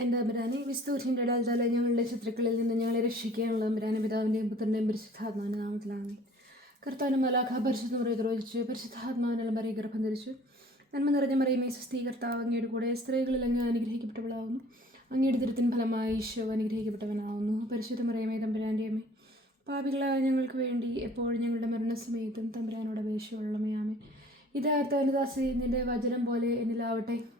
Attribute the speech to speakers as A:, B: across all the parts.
A: എന്റെ അമ്പരാനെ വിസ്തൂരിന്റെ ഇടാൽത്തല ഞങ്ങളുടെ ശത്രുക്കളിൽ നിന്ന് ഞങ്ങളെ രക്ഷിക്കാനുള്ള അമ്പരാനെ പിതാവിന്റെയും പുത്രന്റെയും പരിശുദ്ധാത്മാവിന്റെ നാമത്തിലാണ്. കർത്താനും മലാഖ പരിശുദ്ധ മുറി ദ്രോഹിച്ചു പരിശുദ്ധാത്മാവിനെല്ലാം മറിയ ഗർഭം ധരിച്ചു. നന്മ നിറഞ്ഞ മറിയമേ സ്വസ്തി കർത്താവ് അങ്ങയുടെ കൂടെ സ്ത്രീകളിൽ അങ്ങ് അനുഗ്രഹിക്കപ്പെട്ടവളാവുന്നു. അങ്ങയുടെ തിരുത്തിന് ഫലമായി ഈശോ അനുഗ്രഹിക്കപ്പെട്ടവനാവുന്നു. പരിശുദ്ധ മറിയമേ തമ്പുരാന്റെ അമ്മേ. പാപികളായ ഞങ്ങൾക്ക് വേണ്ടി എപ്പോഴും ഞങ്ങളുടെ മരണസമയത്തും തമ്പുരാനോട് അപേക്ഷയുള്ളമയാമേ ഇതാർത്തവന്റെ ദാസി നിന്റെ വചനം പോലെ എന്നിലാവട്ടെ.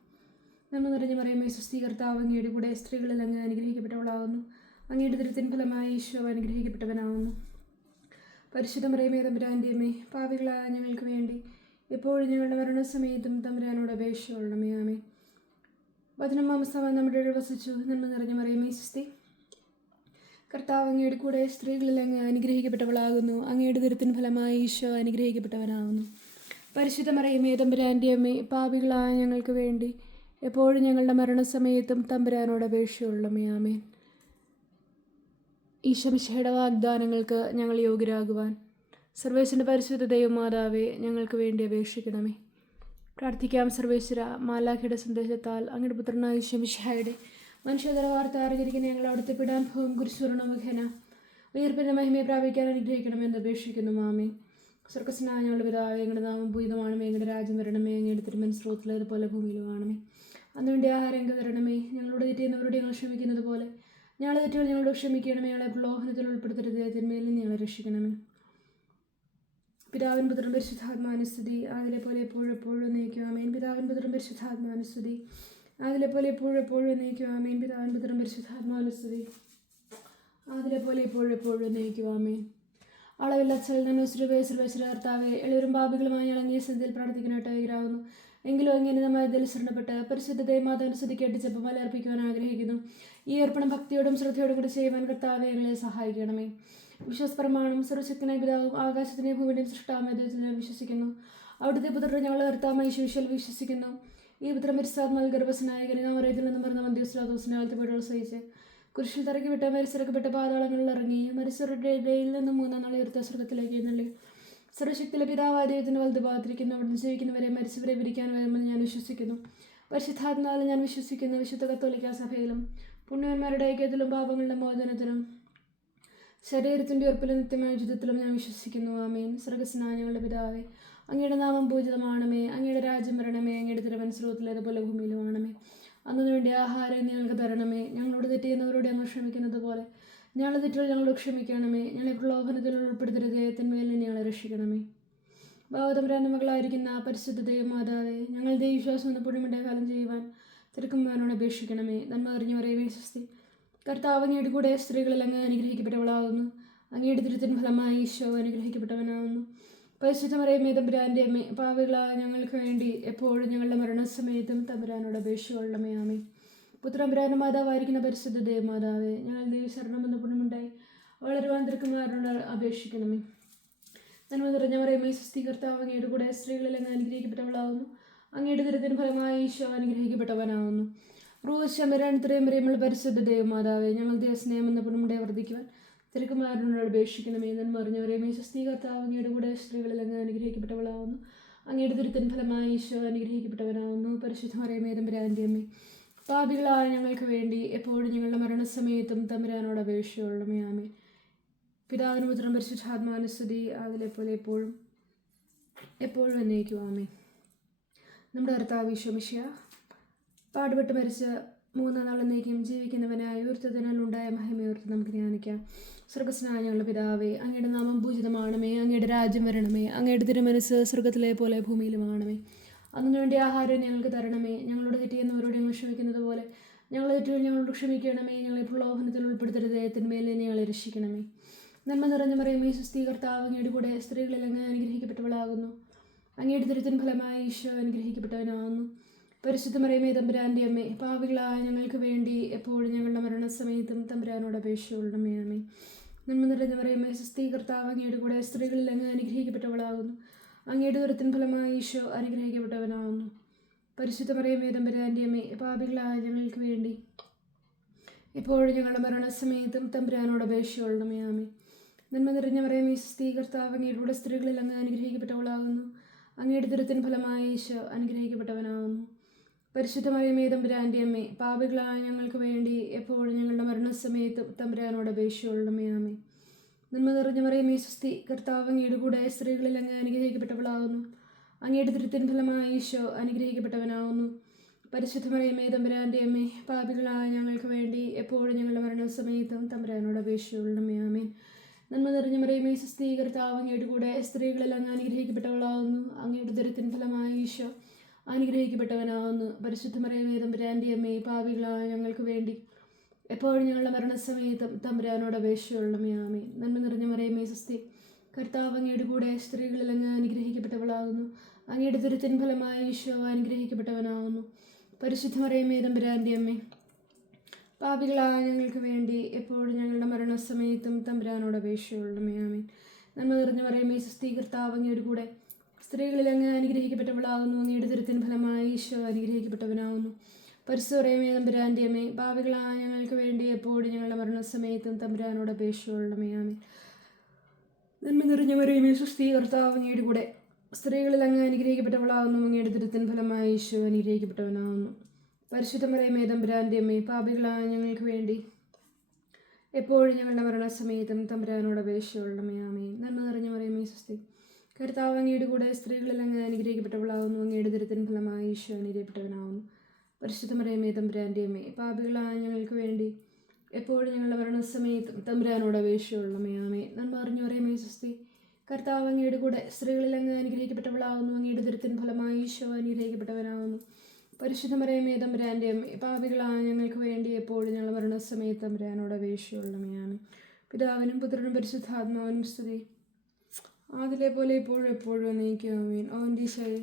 A: നന്മ നിറഞ്ഞ മറിയമേ സ്വസ്തി കർത്താവ് അങ്ങയുടെ കൂടെ സ്ത്രീകളിൽ അങ്ങ് അനുഗ്രഹിക്കപ്പെട്ടവളാകുന്നു. അങ്ങയുടെ തിരുത്തിന് ഫലമായി ഈശോ അനുഗ്രഹിക്കപ്പെട്ടവനാകുന്നു. പരിശുദ്ധ മറിയമേ തമ്പുരാന്റെ അമ്മേ പാവികളായ ഞങ്ങൾക്ക് വേണ്ടി എപ്പോഴും ഞങ്ങളുടെ മരണസമയത്തും തമ്പുരാനോട് അപേക്ഷയുള്ളമേ ആമേ വചനം മാമസമാൻ നമ്മുടെ വസിച്ചു. നന്മ നിറഞ്ഞ മറിയമേ സ്വസ്തി. കർത്താവ് അങ്ങയുടെ കൂടെ സ്ത്രീകളിൽ അങ്ങ് അനുഗ്രഹിക്കപ്പെട്ടവളാകുന്നു. അങ്ങയുടെ തിരുത്തിന് ഫലമായി ഈശോ അനുഗ്രഹിക്കപ്പെട്ടവനാകുന്നു. പരിശുദ്ധ മറിയമേ തമ്പുരാന്റെ അമ്മേ പാവികളായ ഞങ്ങൾക്ക് വേണ്ടി എപ്പോഴും ഞങ്ങളുടെ മരണസമയത്തും തമ്പുരാനോട് അപേക്ഷയുള്ളമേ ആമേൻ. ഈശമിശയുടെ വാഗ്ദാനങ്ങൾക്ക് ഞങ്ങൾ യോഗ്യരാകുവാൻ സർവേശ്വരന്റെ പരിശുദ്ധ ദൈവമാതാവെ ഞങ്ങൾക്ക് വേണ്ടി അപേക്ഷിക്കണമേ. പ്രാർത്ഥിക്കാം സർവേശ്വര മാലാഖയുടെ സന്ദേശത്താൽ അങ്ങയുടെ പുത്രനായ ഈശമിശയുടെ മനുഷ്യതര വാർത്ത അറിഞ്ഞിരിക്കുന്ന ഞങ്ങൾ അവിടുത്തെ പിടാൻ ഭവം കുരിശുരണ മുഖേന ഉയർപ്പിന്റെ മഹിമയെ പ്രാപിക്കാൻ അനുഗ്രഹിക്കണമെന്ന് അപേക്ഷിക്കുന്നു മാമേ. സ്വർഗസ്നായ ഞങ്ങളുടെ പിതാവ് ഞങ്ങളുടെ നാമം ഭൂതമാണമേ ഞങ്ങളുടെ രാജ്യം വരണമേ അങ്ങയുടെ തിരുമൻ സ്രോത്തിലേതുപോലെ ഭൂമിയിലും ആണമേ വേണ്ടി ആഹാരം തരണമേ. ഞങ്ങളോട് തെറ്റിയെന്നവരോട് ഞങ്ങൾ ക്ഷമിക്കുന്നത് പോലെ. ഞങ്ങളെ തെറ്റുകൾ ഞങ്ങളോട് ക്ഷമിക്കണമേ. ഞങ്ങളെ പ്രലോഭനത്തിൽ ഉൾപ്പെടുത്തരുത്. തിന്മയിൽ നിന്ന് ഞങ്ങളെ രക്ഷിക്കണമേ. പിതാവിൻ പുത്രൻ പരിശുദ്ധാത്മാനുസ്തുതി അതിലെ പോലെ എപ്പോഴും എപ്പോഴും നയിക്കും ആമേൻ. പിതാവിൻ പുത്രൻ പരിശുദ്ധാത്മാനുസ്തുതി അതിലെ പോലെ എപ്പോഴും എപ്പോഴും നയിക്കും ആമേൻ. പിതാവിൻ പുത്രൻ പരിശുദ്ധാത്മാനുസ്തുതി അതിലെ പോലെ എപ്പോഴും എപ്പോഴും നയിക്കും ആമേൻ. അളവില്ല ചലനോ ശ്രീ കർത്താവെ. എളിവരും പാപികളുമായി ഞങ്ങൾ സ്ഥിതിയിൽ പ്രാർത്ഥിക്കാനായിട്ട് പ്രാർത്ഥിക്കാനായിട്ടായിരുന്നു എങ്കിലും എങ്ങനെ നമ്മൾ ഇതിൽ ശരണപ്പെട്ട് പരിശുദ്ധ ദേമാതാവിന് സ്തുതിക്കേട്ട് ജപമാല അർപ്പിക്കുവാൻ ആഗ്രഹിക്കുന്നു. ഈ അർപ്പണം ഭക്തിയോടും ശ്രദ്ധയോടും കൂടി ചെയ്യുവാൻ കർത്താവെ ഞങ്ങളെ സഹായിക്കണമേ. വിശ്വസ്പ്രമാണം സർവശക്തനായ പിതാവും ആകാശത്തിനെ ഭൂമിയുടെയും സൃഷ്ടാമായ ദൈവത്തിൽ വിശ്വസിക്കുന്നു. അവിടുത്തെ പുത്രൻ ഞങ്ങൾ കർത്താമായി ശിശുവിൽ വിശ്വസിക്കുന്നു. ഈ പുത്രം പരിശുദ്ധാത്മാൽ ഗർഭസ്നായകന് നാമറയത്തിൽ നിന്നും പറഞ്ഞ മന്ദിരസ്ലാദോസിനാലത്തെ പേടുകൾ സഹിച്ച് കുരിശിൽ തറക്കി വിട്ട മരിച്ചിറക്കപ്പെട്ട പാതാളങ്ങളിൽ ഇറങ്ങി മരിച്ചവരുടെ ഇടയിൽ നിന്നും മൂന്നാം നാളെ ഉയർത്ത സ്വർഗത്തിലേക്ക് സർവശക്തിയിലെ പിതാവ് ദൈവത്തിന് വലുത് പാത്തിരിക്കുന്നു അവിടുന്ന് ജീവിക്കുന്നവരെ മരിച്ചവരെ വിരിക്കാൻ വരുമെന്ന് ഞാൻ വിശ്വസിക്കുന്നു. പരിശുദ്ധാത്മാവിൽ ഞാൻ വിശ്വസിക്കുന്ന വിശുദ്ധ കത്തോലിക്ക സഭയിലും പുണ്യവന്മാരുടെ ഐക്യത്തിലും പാപങ്ങളുടെ മോചനത്തിലും ശരീരത്തിന്റെ ഉറപ്പിലും നിത്യമായ ജീവിതത്തിലും ഞാൻ വിശ്വസിക്കുന്നു. ആമേൻ. സർഗസ്നാനങ്ങളുടെ പിതാവേ അങ്ങയുടെ നാമം പൂജിതമാണമേ. അങ്ങയുടെ രാജ്യം വരണമേ. അങ്ങയുടെ തിരുവൻ ഭൂമിയിലും ആണമേ. അന്നു വേണ്ടി ആഹാരം ഞങ്ങൾക്ക് തരണമേ. ഞങ്ങളോട് തെറ്റ് ഞങ്ങൾ ക്ഷമിക്കുന്നത് പോലെ ഞങ്ങളുടെ തെറ്റുകൾ ഞങ്ങളോട് ക്ഷമിക്കണമേ. ഞങ്ങളെ പ്രലോഭനത്തിൽ ഉൾപ്പെടുത്തരുത്. ദൈവത്തിന്മേൽ നിന്ന് ഞങ്ങളെ രക്ഷിക്കണമേ. ഭാവതപുരാന്റെ മകളായിരിക്കുന്ന പരിശുദ്ധ ദൈവമാതാവെ ഞങ്ങൾ ദൈവവിശ്വാസം എന്ന പുണ്യമിന്റെ കാലം ചെയ്യുവാൻ തിരക്കുമ്പോനോട് അപേക്ഷിക്കണമേ. നന്മ അറിഞ്ഞു പറയുമേ സ്വസ്തി കർത്താവ് അങ്ങയുടെ കൂടെ സ്ത്രീകളിൽ അങ്ങ് അനുഗ്രഹിക്കപ്പെട്ടവളാകുന്നു. അങ്ങയുടെ തിരുത്തിന് ഫലമായി ഈശോ അനുഗ്രഹിക്കപ്പെട്ടവനാകുന്നു. പരിശുദ്ധ മറിയമേ തമ്പുരാന്റെ അമ്മേ പാവികളായ ഞങ്ങൾക്ക് വേണ്ടി എപ്പോഴും ഞങ്ങളുടെ മരണസമയത്തും തമ്പുരാനോട് അപേക്ഷയുള്ളമേ ആമേ പുത്രമ്പുരാന മാതാവായിരിക്കുന്ന പരിശുദ്ധ ദേവമാതാവേ ഞങ്ങൾ ദൈവശരണം എന്ന പുണ്യമുണ്ടായി വളരുവാൻ തിരക്കുമാരനോട് അപേക്ഷിക്കണമേ. നന്മ നിറഞ്ഞ മറിയമേ സുസ്ഥി കർത്താവ് അങ്ങയുടെ കൂടെ സ്ത്രീകളിൽ അങ്ങ് അനുഗ്രഹിക്കപ്പെട്ടവളാകുന്നു അങ്ങയുടെ ദുരിതത്തിന് ഫലമായി ഈശോ അനുഗ്രഹിക്കപ്പെട്ടവനാകുന്നു റൂശമരാൻ ഇത്രയും പറയുമ്പോൾ പരിശുദ്ധ ദേവമാതാവേ ഞങ്ങൾ ദേവസ്നേഹം എന്ന പുണ്യമുടെ വർദ്ധിക്കുവാൻ. തിരക്കുമാരനോട് അപേക്ഷിക്കണമേ. എന്ന് പറഞ്ഞവരെ സ്വസ്ഥീകർത്താവ് അങ്ങയുടെ കൂടെ സ്ത്രീകളിൽ അങ്ങ് അനുഗ്രഹിക്കപ്പെട്ടവളാവുന്നു. അങ്ങയുടെ ദുരിതൻ ഫലമായി ഈശോ അനുഗ്രഹിക്കപ്പെട്ടവനാവുന്നു. പരിശുദ്ധ മറിയമേ തമ്പുരാന്റെ അമ്മേ പാപികളായ ഞങ്ങൾക്ക് വേണ്ടി എപ്പോഴും ഞങ്ങളുടെ മരണസമയത്തും തമ്പുരാനോട് അപേക്ഷയുള്ളമേ ആമേ പിതാവിന് പുത്രം പരിശുദ്ധാത്മാനുസ്തുതി അതിലെ പോലെ എപ്പോഴും എപ്പോഴും എന്നേക്കും ആമേ നമ്മുടെ കർത്താവ് ഈശോമിഷ്യ പാടുപെട്ട് മരിച്ച മൂന്നാം നാളെന്നേക്കും ജീവിക്കുന്നവനായ ഉയർത്തതിനാൽ ഉണ്ടായ മഹിമയോർത്ത് നമുക്ക് ധ്യാനിക്കാം. സ്വർഗസ്നായ ഞങ്ങളുടെ പിതാവേ അങ്ങയുടെ നാമം പൂജിതമാണമേ അങ്ങയുടെ രാജ്യം വരണമേ അങ്ങയുടെ തിരുമനസ് സ്വർഗത്തിലെ പോലെ ഭൂമിയിലുമാണമേ. അതിനു വേണ്ടി ആഹാരം ഞങ്ങൾക്ക് തരണമേ. ഞങ്ങളോട് തെറ്റിയെന്നവരോട് ഞങ്ങൾ ക്ഷമിക്കുന്നത് പോലെ ഞങ്ങൾ തെറ്റുകൾ ഞങ്ങളോട് ക്ഷമിക്കണമേ. ഞങ്ങളെ പ്രലോഭനത്തിൽ ഉൾപ്പെടുത്തരുത്. തിന്മയിൽ ഞങ്ങളെ രക്ഷിക്കണമേ. നന്മ നിറഞ്ഞ മറിയമേ സുസ്ഥീ കർത്താവ് അങ്ങയുടെ കൂടെ സ്ത്രീകളിൽ അങ്ങ് അനുഗ്രഹിക്കപ്പെട്ടവളാകുന്നു. അങ്ങയുടെ തിരുത്തിന് ഫലമായി ഈശോ അനുഗ്രഹിക്കപ്പെട്ടവനാകുന്നു. പരിശുദ്ധ മറിയമേ തമ്പുരാന്റെ അമ്മേ പാവികളായ ഞങ്ങൾക്ക് വേണ്ടി എപ്പോഴും ഞങ്ങളുടെ മരണസമയത്തും തമ്പുരാനോട് അപേക്ഷയുള്ളമേ അമ്മേ നന്മ നിറഞ്ഞ മറിയമേ സുസ്ഥീ കർത്താവ് അങ്ങയുടെ കൂടെ സ്ത്രീകളിൽ അങ്ങ് അനുഗ്രഹിക്കപ്പെട്ടവളാകുന്നു. അങ്ങയുടെ ദുരത്തിന് ഫലമായി ഈശോ അനുഗ്രഹിക്കപ്പെട്ടവനാകുന്നു പരിശുദ്ധ പറയും വേദംബരാന്റെ അമ്മേ പാപികളായ ഞങ്ങൾക്ക് വേണ്ടി. ഇപ്പോഴും ഞങ്ങളുടെ മരണസമയത്തും തമ്പുരാനോട് അപേക്ഷയുള്ളമേ ആമേ നന്മ നിറഞ്ഞ പറയും ഈ കർത്താവ് അങ്ങയുടെ സ്ത്രീകളിൽ അങ്ങ് അനുഗ്രഹിക്കപ്പെട്ടവളാകുന്നു. അങ്ങയുടെ ദുരത്തിന് ഫലമായി ഈശോ അനുഗ്രഹിക്കപ്പെട്ടവനാകുന്നു പരിശുദ്ധമായ തമ്പുരാന്റെ അമ്മേ പാപികളായ ഞങ്ങൾക്ക് വേണ്ടി എപ്പോഴും ഞങ്ങളുടെ മരണസമയത്തും തമ്പുരാനോട് അപേക്ഷയുള്ളമേ ആമേ നന്മ നിറഞ്ഞ മറിയമേ സുസ്തി കർത്താവ് അങ്ങയുടെ കൂടെ സ്ത്രീകളിൽ അങ്ങ് അനുഗ്രഹിക്കപ്പെട്ടവളാകുന്നു അങ്ങയുടെ തിരുത്തിൻ ഫലമായ ഈശോ അനുഗ്രഹിക്കപ്പെട്ടവനാവുന്നു. പരിശുദ്ധമറിയമേ തമ്പുരാന്റെ അമ്മേ പാപികളായ ഞങ്ങൾക്ക് വേണ്ടി എപ്പോഴും ഞങ്ങളുടെ മരണസമയത്തും തമ്പുരാനോട് അപേക്ഷയുള്ളമേ ആമേ നന്മ നിറഞ്ഞ മറിയമേ ഈ കർത്താവ് അങ്ങയുടെ കൂടെ സ്ത്രീകളിൽ അങ്ങ് അനുഗ്രഹിക്കപ്പെട്ടവളാകുന്നു അങ്ങയുടെ ദുരിത്തിൻ ഫലമായ ഈശോ അനുഗ്രഹിക്കപ്പെട്ടവനാവുന്നു. പരിശുദ്ധമറിയമേ തമ്പുരാന്റെ അമ്മേ പാപികളായ ഞങ്ങൾക്ക് വേണ്ടി എപ്പോഴും ഞങ്ങളുടെ മരണസമയത്തും തമ്പുരാനോട് അപേക്ഷയുള്ളമേ ആമേ നന്മ നിറഞ്ഞ മറിയമേ സുസ്തി കർത്താവ് അങ്ങയുടെ കൂടെ സ്ത്രീകളിൽ അങ്ങ് അനുഗ്രഹിക്കപ്പെട്ടവളാകുന്നു. അങ്ങയുടെ ദുരിതത്തിൻ ഫലമായ ഈശോ അനുഗ്രഹിക്കപ്പെട്ടവനാകുന്നു. പരിശുദ്ധ മറിയമേ തമ്പുരാന്റെ അമ്മേ പാപികളായ ഞങ്ങൾക്ക് വേണ്ടി എപ്പോഴും ഞങ്ങളുടെ മരണസമയത്തും തമ്പുരാനോട് അപേക്ഷയുള്ളമേ ആമേൻ. നന്മ നിറഞ്ഞ മറിയമേ സ്വസ്തി കർത്താവ് അങ്ങയുടെ കൂടെ സ്ത്രീകളിൽ അങ്ങ് അനുഗ്രഹിക്കപ്പെട്ടവളാകുന്നു. അങ്ങയുടെ ദുരിതത്തിൻ ഫലമായ ഈശോ അനുഗ്രഹിക്കപ്പെട്ടവനാകുന്നു. പരിശുദ്ധമേ തമ്പുരാന്റെ അമ്മേ പാപികളായ ഞങ്ങൾക്ക് വേണ്ടി എപ്പോഴും ഞങ്ങളുടെ മരണസമയത്തും തമ്പുരാനോട് അപേക്ഷയുള്ളമേ ആമേൻ. നന്മ നിറഞ്ഞവരെയുമേ സുസ്ഥീ കർത്താവ് അങ്ങയുടെ കൂടെ. സ്ത്രീകളിൽ അങ്ങ് അനുഗ്രഹിക്കപ്പെട്ടവളാകുന്നു അങ്ങയുടെ തിരുത്തിൻ ഫലമായി ഈശോ അനുഗ്രഹിക്കപ്പെട്ടവനാകുന്നു. പരിശുദ്ധമറിയമേ തമ്പുരാന്റെ അമ്മേ പാപികളായ ഞങ്ങൾക്ക് വേണ്ടി എപ്പോഴും ഞങ്ങളുടെ മരണസമയത്തും തമ്പുരാനോട് അപേക്ഷയുള്ളമേ ആമേ നന്മ നിറഞ്ഞ മറിയമേ സുസ്ഥി കർത്താവ് അങ്ങയുടെ കൂടെ സ്ത്രീകളിൽ അങ്ങ് അനുഗ്രഹിക്കപ്പെട്ടവളാകുന്നു അങ്ങയുടെ തിരുത്തിൻ ഫലമായി ഈശോ അനുഗ്രഹിക്കപ്പെട്ടവനാകുന്നു. പരിശുദ്ധമറിയമേ തമ്പുരാന്റെ അമ്മേ പാപികളായ ഞങ്ങൾക്ക് വേണ്ടി എപ്പോഴും ഞങ്ങളുടെ മരണസമയത്തും തമ്പുരാനോട് അപേക്ഷയുള്ളമേ ആമേ നന്മ അറിഞ്ഞു പറയുമേ സ്വസ്തി. കർത്താവ് അങ്ങയുടെ കൂടെ സ്ത്രീകളിൽ അങ്ങ് അനുഗ്രഹിക്കപ്പെട്ടവളാവുന്നു. അങ്ങയുടെ ദുരിതത്തിന് ഫലമായി ഈശോ അനുഗ്രഹിക്കപ്പെട്ടവനാകുന്നു പരിശുദ്ധമറിയമേ തമ്പുരാന്റെ അമ്മേ പാപികളായ ഞങ്ങൾക്ക് വേണ്ടി എപ്പോഴും ഞങ്ങൾ മരണസമയത്ത് തമ്പുരാനോട് അപേക്ഷയുള്ളമയാണ് പിതാവിനും പുത്രനും പരിശുദ്ധാത്മാവിനും സ്തുതി. ആദിലെ പോലെ ഇപ്പോഴും എപ്പോഴും നീക്കുമീൻ ഓന്റെ ശൈലി